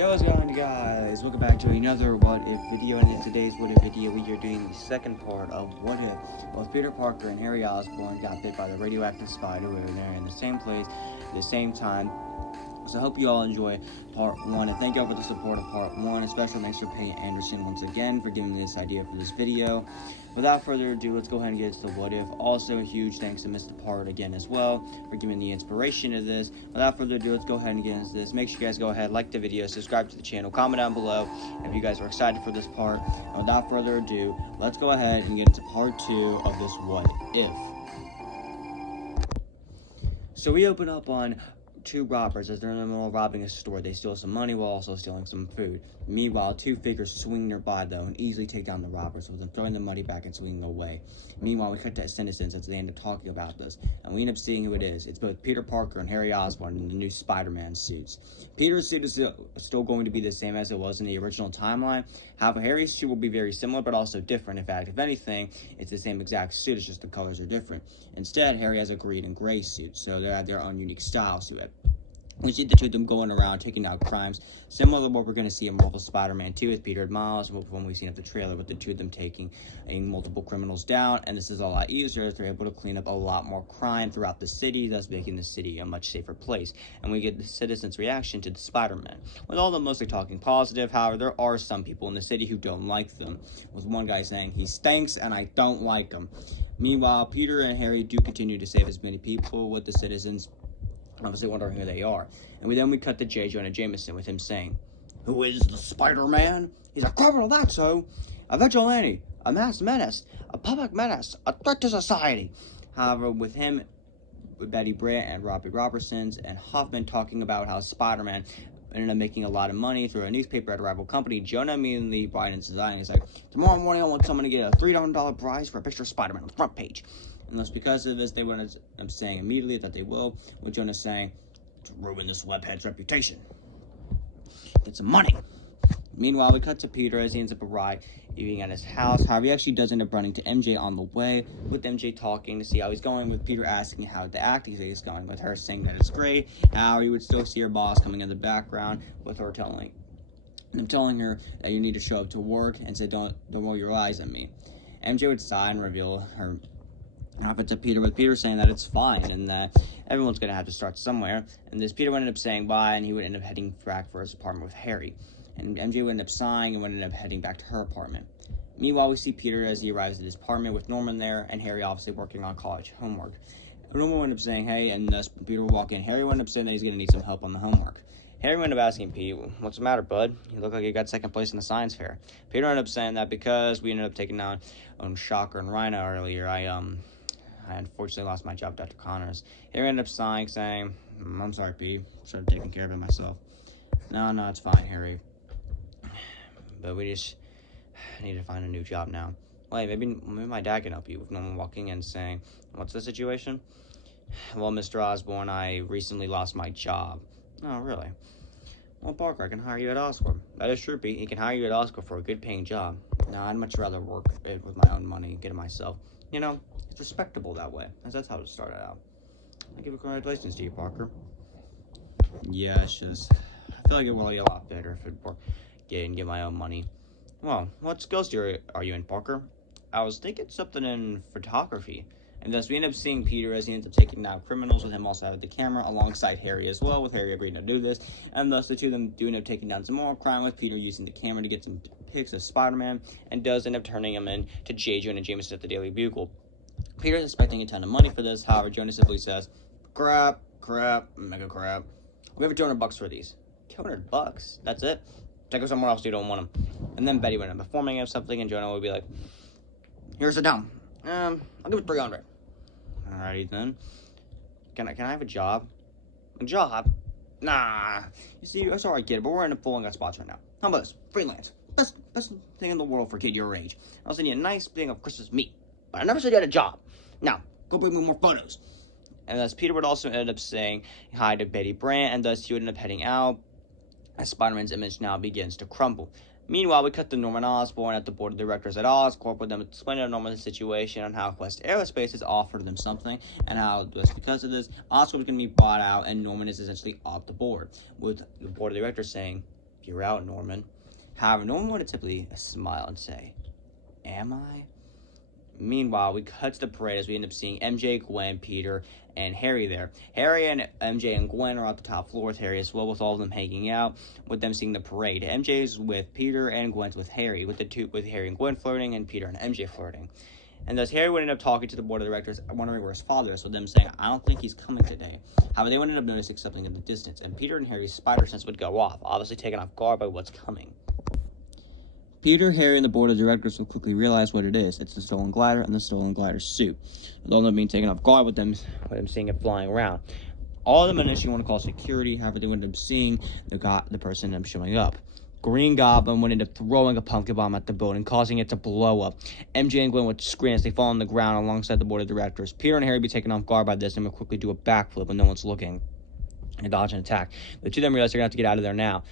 Yo, what's going on, guys? Welcome back to another What If video. And in today's What If video, we are doing the second part of What If both Peter Parker and Harry Osborn got bit by the radioactive spider. We were there in the same place at the same time. So I hope you all enjoy part 1, and thank you all for the support of part 1. A special thanks for Peyton Anderson once again for giving me this idea for this video. Without further ado, let's go ahead and get into the What If. Also, a huge thanks to Mr. Part again as well for giving the inspiration of this. Without further ado, let's go ahead and get into this. Make sure you guys go ahead, like the video, subscribe to the channel, comment down below if you guys are excited for this part. And without further ado, let's go ahead and get into part 2 of this What If. So we open up on two robbers as they're in the middle of robbing a store. They steal some money while also stealing some food. Meanwhile, two figures swing nearby though and easily take down the robbers with them throwing the money back and swinging away. Meanwhile, we cut to citizens as they end up talking about this, and we end up seeing who it is. It's both Peter Parker and Harry Osborn in the new Spider-Man suits. Peter's suit is still going to be the same as it was in the original timeline. However, Harry's suit will be very similar but also different. In fact, if anything, it's the same exact suit, it's just the colors are different. Instead, Harry has a green and gray suit, so they have their own unique styles to it. We see the two of them going around taking out crimes, similar to what we're going to see in Marvel Spider-Man 2 with Peter and Miles, when we've seen at the trailer with the two of them taking multiple criminals down. And this is a lot easier as they're able to clean up a lot more crime throughout the city, thus making the city a much safer place. And we get the citizens' reaction to the Spider-Man, with all of them mostly talking positive. However, there are some people in the city who don't like them, with one guy saying, "He stinks and I don't like him." Meanwhile, Peter and Harry do continue to save as many people, with the citizens obviously wondering who they are. And then we cut to J. Jonah Jameson with him saying, "Who is the Spider-Man? He's a criminal, that's so. A vigilante, a mass menace, a public menace, a threat to society." However, with him, with Betty Brant and Robbie Robertsons and Hoffman talking about how Spider-Man ended up making a lot of money through a newspaper at a rival company, Jonah immediately brightens his eye and he's like, "Tomorrow morning I want someone to get a $300 prize for a picture of Spider-Man on the front page." And that's because of this, they went up saying immediately that they will, with Jonah saying, "To ruin this webhead's reputation. Get some money." Meanwhile, we cut to Peter as he ends up arriving at his house. However, he actually does end up running to MJ on the way, with MJ talking to see how he's going, with Peter asking how the acting is going, with her saying that it's great. How he would still see her boss coming in the background, with her telling her that you need to show up to work, and said, don't roll your eyes at me. MJ would sigh and reveal her outfit to Peter, with Peter saying that it's fine and that everyone's going to have to start somewhere. And this Peter would end up saying bye, and he would end up heading back for his apartment with Harry. And MJ would end up sighing and would end up heading back to her apartment. Meanwhile, we see Peter as he arrives at his apartment with Norman there, and Harry obviously working on college homework. Norman would end up saying, "Hey," and Peter would walk in. Harry would end up saying that he's going to need some help on the homework. Harry would end up asking Pete, "What's the matter, bud? You look like you got second place in the science fair." Peter ended up saying that because we ended up taking down Shocker and Rhino earlier, I unfortunately lost my job, Dr. Connors. Harry ended up sighing, saying, "I'm sorry, Pete. Started taking care of it myself." No, it's fine, Harry. But we just need to find a new job now." "Wait, maybe my dad can help you," with Norman walking in saying, "What's the situation?" "Well, Mr. Osborn, I recently lost my job." "Oh, really?" "Well, Parker, I can hire you at Oscorp." "That is true, Pete. He can hire you at Oscorp for a good paying job." "No, I'd much rather work it with my own money and get it myself. You know, it's respectable that way." As that's how it started out. "I give congratulations to you, Parker." "Yeah, it's just, I feel like it will be a lot better if it worked and get my own money." "Well, what skills are you in, Parker?" "I was thinking something in photography." And thus we end up seeing Peter as he ends up taking down criminals, with him also having the camera alongside Harry as well, with Harry agreeing to do this. And thus the two of them do end up taking down some more crime, with Peter using the camera to get some pics of Spider-Man, and does end up turning him in to J. Jonah Jameson at the Daily Bugle. Peter is expecting a ton of money for this. However, Jonah simply says, crap, mega crap. "We have $200 for these." $200? That's it? "Take them somewhere else, you don't want them." And then Betty went up informing him of something, and Jonah would be like, "Here's a down. I'll give it 300. "Alrighty then. Can I have a job?" "A job? Nah. You see, it's alright, kid, but we're in a filling out spots right now. How about this? Freelance. Best thing in the world for a kid your age. I'll send you a nice thing of Christmas meat. But I never said you had a job. Now, go bring me more photos." And thus Peter would also end up saying hi to Betty Brant, and thus he would end up heading out as Spider-Man's image now begins to crumble. Meanwhile, we cut to Norman Osborn at the board of directors at Oscorp, with them explaining to Norman the situation on how Quest Aerospace has offered them something, and how just because of this, Oscorp is going to be bought out, and Norman is essentially off the board, with the board of directors saying, "If you're out, Norman. However, Norman would typically smile and say, am I? Meanwhile, we cut to the parade as we end up seeing MJ, Gwen, Peter, and Harry there. Harry and MJ and Gwen are at the top floor with Harry as well, with all of them hanging out, with them seeing the parade. MJ's with Peter and Gwen's with Harry, with Harry and Gwen flirting and Peter and MJ flirting. And thus Harry would end up talking to the board of directors, wondering where his father is, with them saying, I don't think he's coming today. However, they would end up noticing something in the distance, and Peter and Harry's spider sense would go off, obviously taken off guard by what's coming. Peter, Harry, and the board of directors will quickly realize what it is. It's the stolen glider and the stolen glider suit. They'll end up being taken off guard with them seeing it flying around. All of them initially want to call security, however, they would end up seeing the person end up showing up. Green Goblin would end up throwing a pumpkin bomb at the building, causing it to blow up. MJ and Gwen would scream as they fall on the ground alongside the board of directors. Peter and Harry would be taken off guard by this and would quickly do a backflip when no one's looking and dodge an attack. The two of them realize they're going to have to get out of there now.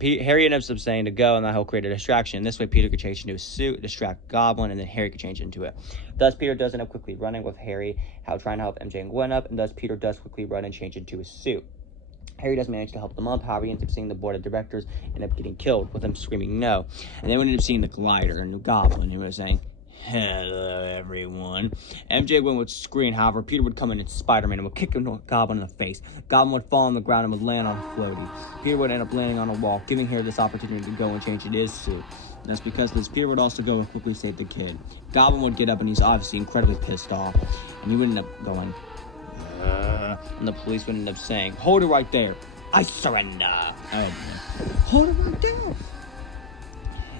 Harry ends up saying to go, and that he'll create a distraction. This way, Peter could change into a suit, distract Goblin, and then Harry could change into it. Thus, Peter does end up quickly running with Harry, trying to help MJ and Gwen up, and thus Peter does quickly run and change into his suit. Harry does manage to help them up. However, he ends up seeing the board of directors end up getting killed, with them screaming no. And then we end up seeing the glider and the Goblin, who was saying, hello, everyone. MJ and Gwen would scream. However, Peter would come in as Spider-Man and would kick Goblin in the face. Goblin would fall on the ground and would land on a floaty. Peter would end up landing on a wall, giving Harry this opportunity to go and change into his suit. And that's because this Peter would also go and quickly save the kid. Goblin would get up, and he's obviously incredibly pissed off. And he would end up going, and the police would end up saying, hold it right there. I surrender. Hold it right there.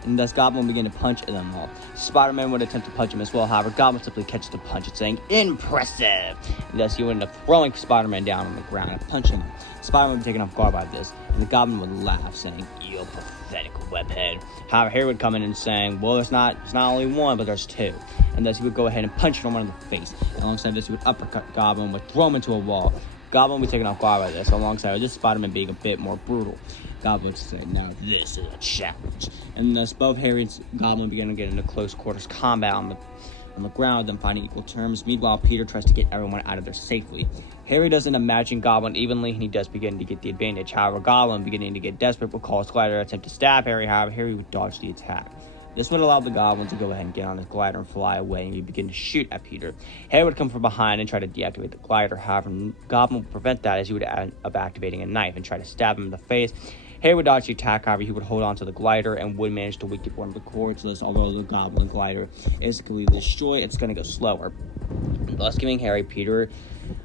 And thus Goblin would begin to punch them all. Spider-Man would attempt to punch him as well. However, Goblin simply catches the punch and saying, impressive. And thus he would end up throwing Spider-Man down on the ground and punching him. Spider-Man would be taken off guard by this, and the Goblin would laugh, saying, you pathetic webhead. However, Harry would come in and saying, well, it's not only one, but there's two. And thus he would go ahead and punch him in the face. And alongside this, he would uppercut Goblin, would throw him into a wall. Goblin would be taken off guard by this, alongside with this Spider-Man being a bit more brutal. Goblin would say, now this is a challenge. And thus both Harry and Goblin began to get into close quarters combat on the ground, them fighting equal terms. Meanwhile, Peter tries to get everyone out of there safely. Harry doesn't imagine Goblin evenly, and he does begin to get the advantage. However, Goblin, beginning to get desperate, would call his glider attempt to stab Harry. However, Harry would dodge the attack. This would allow the Goblin to go ahead and get on his glider and fly away, and he'd begin to shoot at Peter. Harry would come from behind and try to deactivate the glider. However, Goblin would prevent that as he would end up activating a knife and try to stab him in the face. Harry would dodge the attack. However, he would hold on to the glider and would manage to weaken one of the cords. Thus, although the Goblin glider is completely destroyed, it's going to go slower, thus giving Harry, Peter,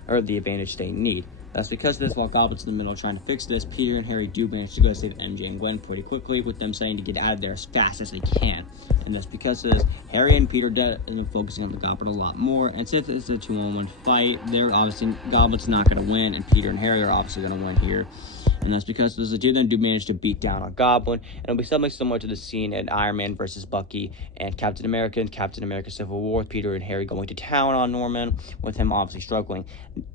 the advantage they need. That's because of this, while Goblin's in the middle trying to fix this, Peter and Harry do manage to go save MJ and Gwen pretty quickly, with them saying to get out of there as fast as they can. And that's because of this, Harry and Peter end up focusing on the Goblin a lot more, and since it's a 2-on-1 fight, Goblin's not going to win, and Peter and Harry are obviously going to win here. And that's because the two of them do manage to beat down on Goblin, and it'll be something similar to the scene in Iron Man versus Bucky and Captain America Civil War, with Peter and Harry going to town on Norman, with him obviously struggling.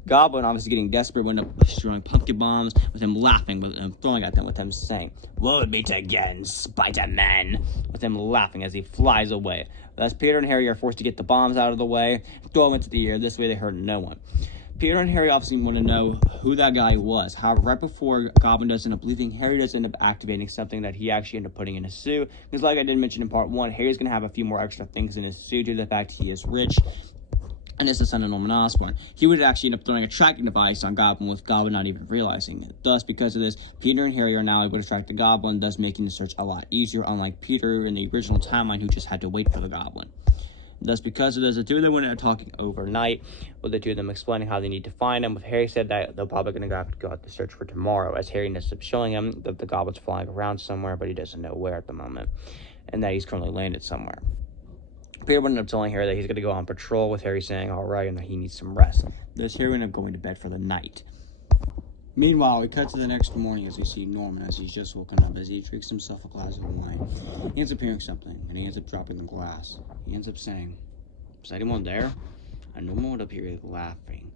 Goblin obviously getting desperate, would end up destroying pumpkin bombs, with him laughing, with him throwing at them, with him saying, we'll meet again, Spider-Man, with him laughing as he flies away. Thus, Peter and Harry are forced to get the bombs out of the way, throw them into the air. This way they hurt no one. Peter and Harry obviously want to know who that guy was. However, right before Goblin does end up leaving, Harry does end up activating something that he actually ended up putting in his suit. Because like I did mention in part 1, Harry's going to have a few more extra things in his suit due to the fact he is rich and is the son of Norman Osborn. He would actually end up throwing a tracking device on Goblin, with Goblin not even realizing it. Thus, because of this, Peter and Harry are now able to track the Goblin, thus making the search a lot easier, unlike Peter in the original timeline, who just had to wait for the Goblin. Thus, because of this, the two of them went out talking overnight, with the two of them explaining how they need to find him, with Harry said that they're probably going to have to go out to search for tomorrow, as Harry ends up showing him that the Goblin's flying around somewhere, but he doesn't know where at the moment, and that he's currently landed somewhere. Peter would end up telling Harry that he's going to go on patrol, with Harry saying, all right, and that he needs some rest. Thus, Harry would end up going to bed for the night. Meanwhile, we cut to the next morning as we see Norman as he's just woken up, as he drinks himself a glass of wine. He ends up hearing something, and he ends up dropping the glass. He ends up saying, is anyone there? And Norman would appear laughing.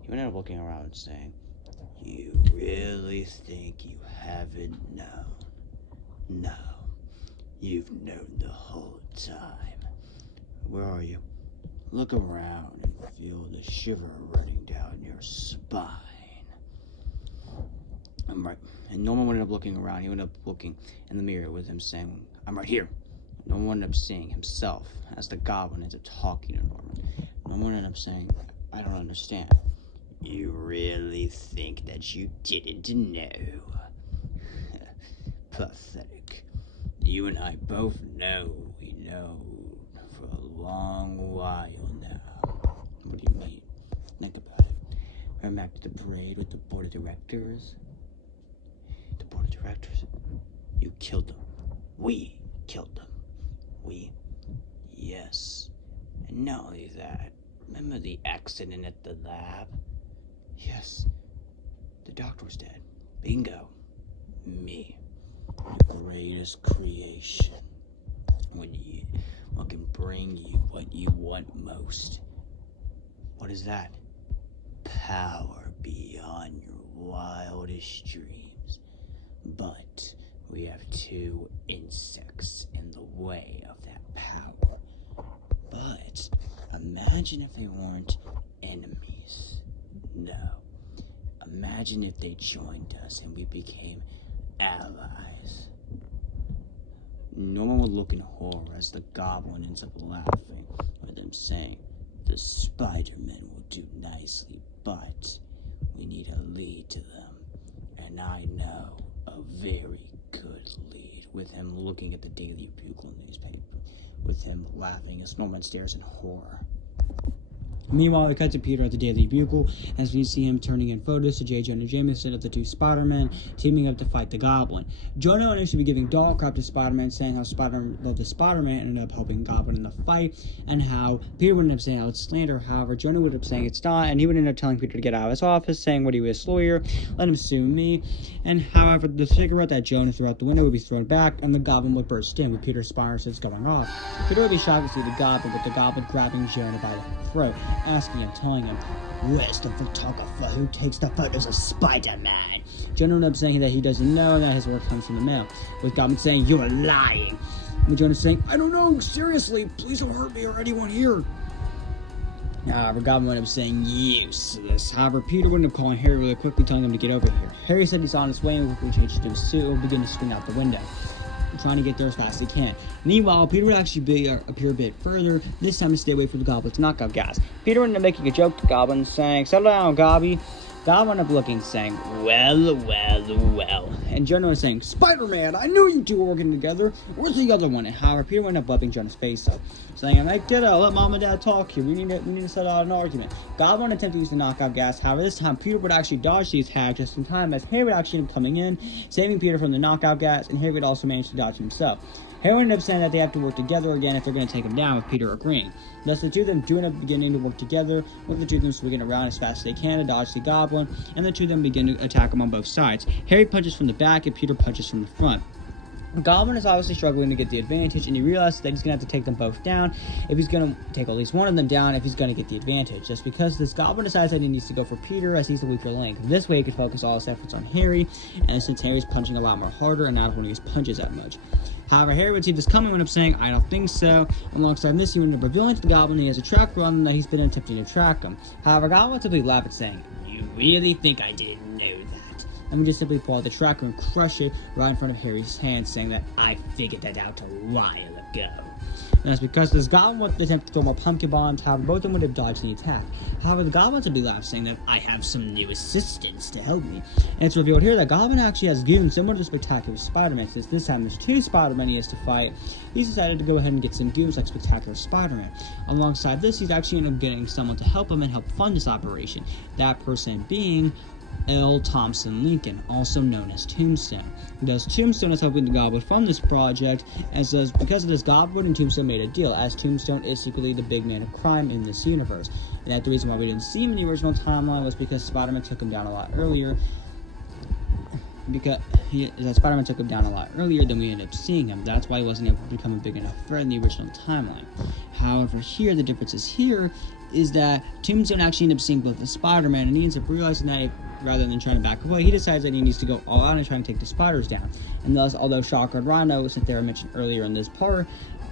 He would end up looking around and saying, you really think you haven't known? No, you've known the whole time. Where are you? Look around and feel the shiver running down your spine. I'm right. And Norman would end up looking around. He would end up looking in the mirror with him saying, I'm right here. Norman would end up seeing himself as the Goblin ends up talking to Norman. Norman would end up saying, I don't understand. You really think that you didn't know? Pathetic. You and I both know we know for a long while now. What do you mean? Think about it. Remember back to the parade with the board of directors? The board of directors? You killed them. We killed them. We? Yes. And not only that, remember the accident at the lab? Yes. The doctor was dead. Bingo. Me. The greatest creation. What can bring you what you want most? What is that? Power beyond your wildest dreams. But we have two insects in the way of that power. But imagine if they weren't enemies. No. Imagine if they joined us and we became allies. Norman would look in horror as the Goblin ends up laughing with them saying, the Spider-Men will do nicely, but we need a lead to them. And I know a very good lead, with him looking at the Daily Bugle newspaper, with him laughing as Norman stares in horror. Meanwhile, we cut to Peter at the Daily Bugle as we see him turning in photos to J. Jonah Jameson of the two Spider-Men teaming up to fight the Goblin. Jonah would initially be giving dog crap to Spider-Man, saying how the Spider-Man ended up helping Goblin in the fight, and how Peter would end up saying how it's slander. However, Jonah would end up saying it's not, and he would end up telling Peter to get out of his office, saying what he was his lawyer, let him sue me. And however, the cigarette that Jonah threw out the window would be thrown back, and the Goblin would burst in with Peter's spider sense going off. Peter would be shocked to see the Goblin, with the Goblin grabbing Jonah by the throat, asking him, telling him, where's the photographer who takes the photos of Spider-Man? Jonah ended up saying that he doesn't know, that his work comes from the mail, with Goblin saying, you're lying. With Jonah saying, I don't know, seriously, please don't hurt me or anyone here. However, Goblin ended up saying, useless. However, Peter would end up calling Harry really quickly, telling him to get over here. Harry said he's on his way and quickly changed to his suit and will begin to swing out the window, trying to get there as fast as he can. Meanwhile, Peter would actually appear a bit further, this time to stay away from the Goblin's knockout gas. Peter would end up making a joke to Goblin, saying, settle down, Gobby. Goblin ended up looking, saying, well. And Jonah was saying, Spider-Man, I knew you two were working together. Where's the other one? And however, Peter would end up wiping Jonah's face up, saying, I'm like, kiddo, let mom and dad talk here. We need to settle out an argument. Goblin attempted to use the knockout gas. However, this time, Peter would actually dodge the attack just in time, as Harry would actually end up coming in, saving Peter from the knockout gas, and Harry would also manage to dodge himself. Harry would end up saying that they have to work together again if they're going to take him down, with Peter agreeing. Thus, the two of them do end up beginning to work together, with the two of them swinging around as fast as they can to dodge the Goblin, and the two of them begin to attack him on both sides. Harry punches from the back, and Peter punches from the front. Goblin is obviously struggling to get the advantage, and he realizes that he's going to have to take them both down if he's going to take at least one of them down if he's going to get the advantage. Just because this Goblin decides that he needs to go for Peter as he's the weaker link. This way he could focus all his efforts on Harry, and since Harry's punching a lot more harder and not holding his punches that much. However, Harry would see this coming and end up saying, I don't think so. Alongside this, he would end up revealing to the Goblin he has a tracker on him that he's been attempting to track him. However, Goblin would simply laugh at saying, you really think I didn't know that? And we just simply pull out the tracker and crush it right in front of Harry's hand, saying that I figured that out a while ago. And that's because this Goblin would attempt to throw more pumpkin bombs. However, both of them would have dodged the attack. However, the Goblin simply laughs, saying that I have some new assistants to help me. And it's revealed here that Goblin actually has goons similar to the Spectacular Spider-Man. Since this time there's two Spider-Men he has to fight, he's decided to go ahead and get some goons like Spectacular Spider-Man. Alongside this, he's actually ended up getting someone to help him and help fund this operation. That person being L. Thompson Lincoln, also known as Tombstone. Thus, Tombstone is helping the Goblin fund this project, and says because of this, Goblin and Tombstone made a deal, as Tombstone is secretly the big man of crime in this universe. And that the reason why we didn't see him in the original timeline was because Spider-Man took him down a lot earlier. Spider-Man took him down a lot earlier than we ended up seeing him. That's why he wasn't able to become a big enough threat in the original timeline. However, here, the difference is that Tombstone actually ended up seeing both the Spider-Man, and he ends up realizing that rather than trying to back away, he decides that he needs to go all out and try and take the spiders down. And thus, although Shocker and Rhino, since they were mentioned earlier in this part,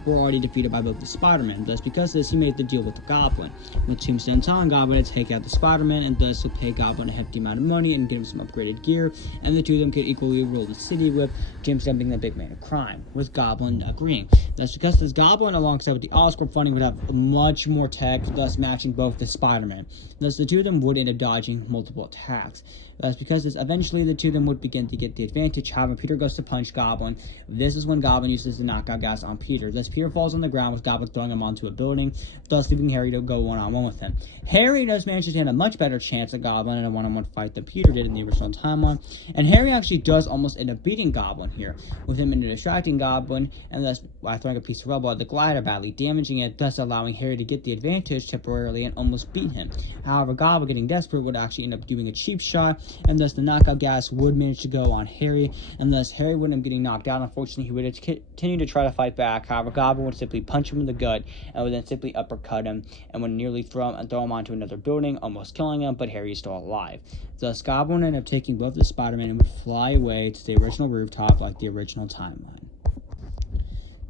were already defeated by both the Spider-Man. Thus, because of this, he made the deal with the Goblin. With Tombstone telling Goblin to take out the Spider-Man, and thus he'll pay Goblin a hefty amount of money and get him some upgraded gear, and the two of them could equally rule the city, with Tombstone being the big man of crime, with Goblin agreeing. Thus, because this Goblin, alongside with the Oscorp funding, would have much more tech, thus matching both the Spider-Man. Thus, the two of them would end up dodging multiple attacks. Thus, because this, eventually the two of them would begin to get the advantage. However, Peter goes to punch Goblin. This is when Goblin uses the knockout gas on Peter. Thus, Peter falls on the ground with Goblin throwing him onto a building, thus leaving Harry to go one-on-one with him. Harry does manage to stand a much better chance at Goblin in a one-on-one fight than Peter did in the original timeline, and Harry actually does almost end up beating Goblin here, with him into distracting Goblin, and thus by throwing a piece of rubble at the glider, badly damaging it, thus allowing Harry to get the advantage temporarily and almost beat him. However, Goblin, getting desperate, would actually end up doing a cheap shot, and thus the knockout gas would manage to go on Harry, and thus Harry wouldn't end up getting knocked out. Unfortunately, he would continue to try to fight back. However, Goblin would simply punch him in the gut, and would then simply uppercut him, and would nearly throw him onto another building, almost killing him, but Harry is still alive. Thus, Goblin would end up taking both the Spider-Man and would fly away to the original rooftop like the original timeline.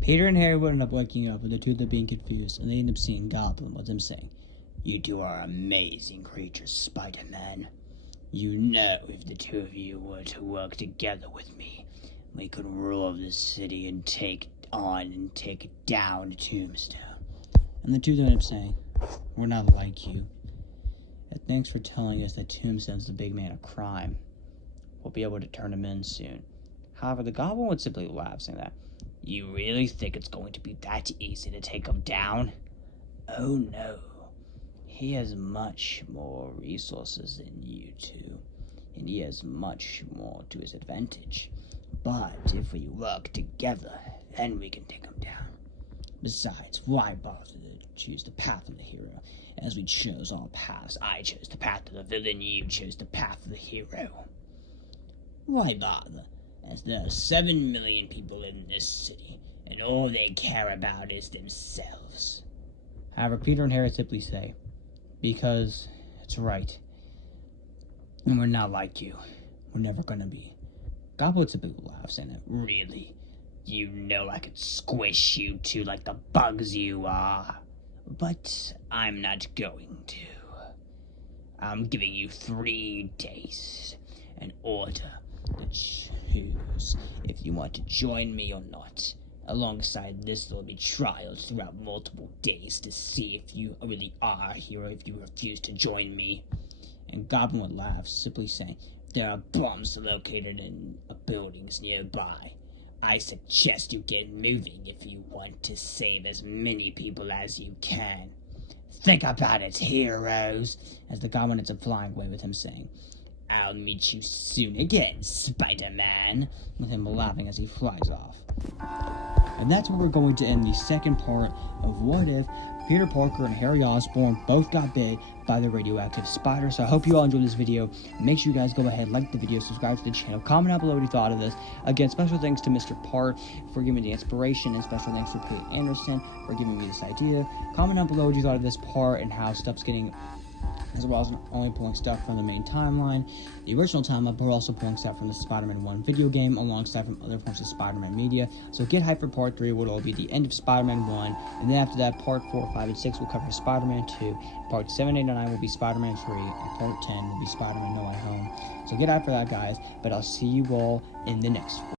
Peter and Harry would end up waking up with the two of them being confused, and they end up seeing Goblin with him saying, "You two are amazing creatures, Spider-Man. You know, if the two of you were to work together with me, we could rule this city and take down Tombstone." And the two of them end up saying, "We're not like you. And thanks for telling us that Tombstone's the big man of crime. We'll be able to turn him in soon." However, the Goblin would simply laugh, saying that, "You really think it's going to be that easy to take him down? Oh no. He has much more resources than you two, and he has much more to his advantage. But if we work together, then we can take him down. Besides, why bother to choose the path of the hero, as we chose all paths? I chose the path of the villain, you chose the path of the hero. Why bother, as there are 7 million people in this city, and all they care about is themselves." However, Peter and Harry simply say, "Because it's right. And we're not like you. We're never gonna be." Goblin simply laughs, saying, "Really? You know I could squish you two like the bugs you are. But I'm not going to. I'm giving you 3 days in order to choose if you want to join me or not. Alongside this, there will be trials throughout multiple days to see if you really are a hero if you refuse to join me." And Goblin would laugh, simply saying, "There are bombs located in buildings nearby. I suggest you get moving if you want to save as many people as you can. Think about it, heroes," as the Goblin ends up flying away with him saying, "I'll meet you soon again, Spider-Man," with him laughing as he flies off. And that's where we're going to end the second part of What If Peter Parker and Harry Osborn both got bit by the radioactive spider. So I hope you all enjoyed this video. Make sure you guys go ahead, like the video, subscribe to the channel, comment down below what you thought of this. Again, special thanks to Mr. Part for giving me the inspiration, and special thanks to Clayton Anderson for giving me this idea. Comment down below what you thought of this part and how stuff's getting, as well as only pulling stuff from the main timeline, the original timeline, but we're also pulling stuff from the Spider-Man 1 video game, alongside from other forms of Spider-Man media. So get hyped for Part 3, which will be the end of Spider-Man 1, and then after that, Part 4, 5, and 6 will cover Spider-Man 2, Part 7, 8, and 9 will be Spider-Man 3, and Part 10 will be Spider-Man No Way Home. So get hyped for that, guys, but I'll see you all in the next one.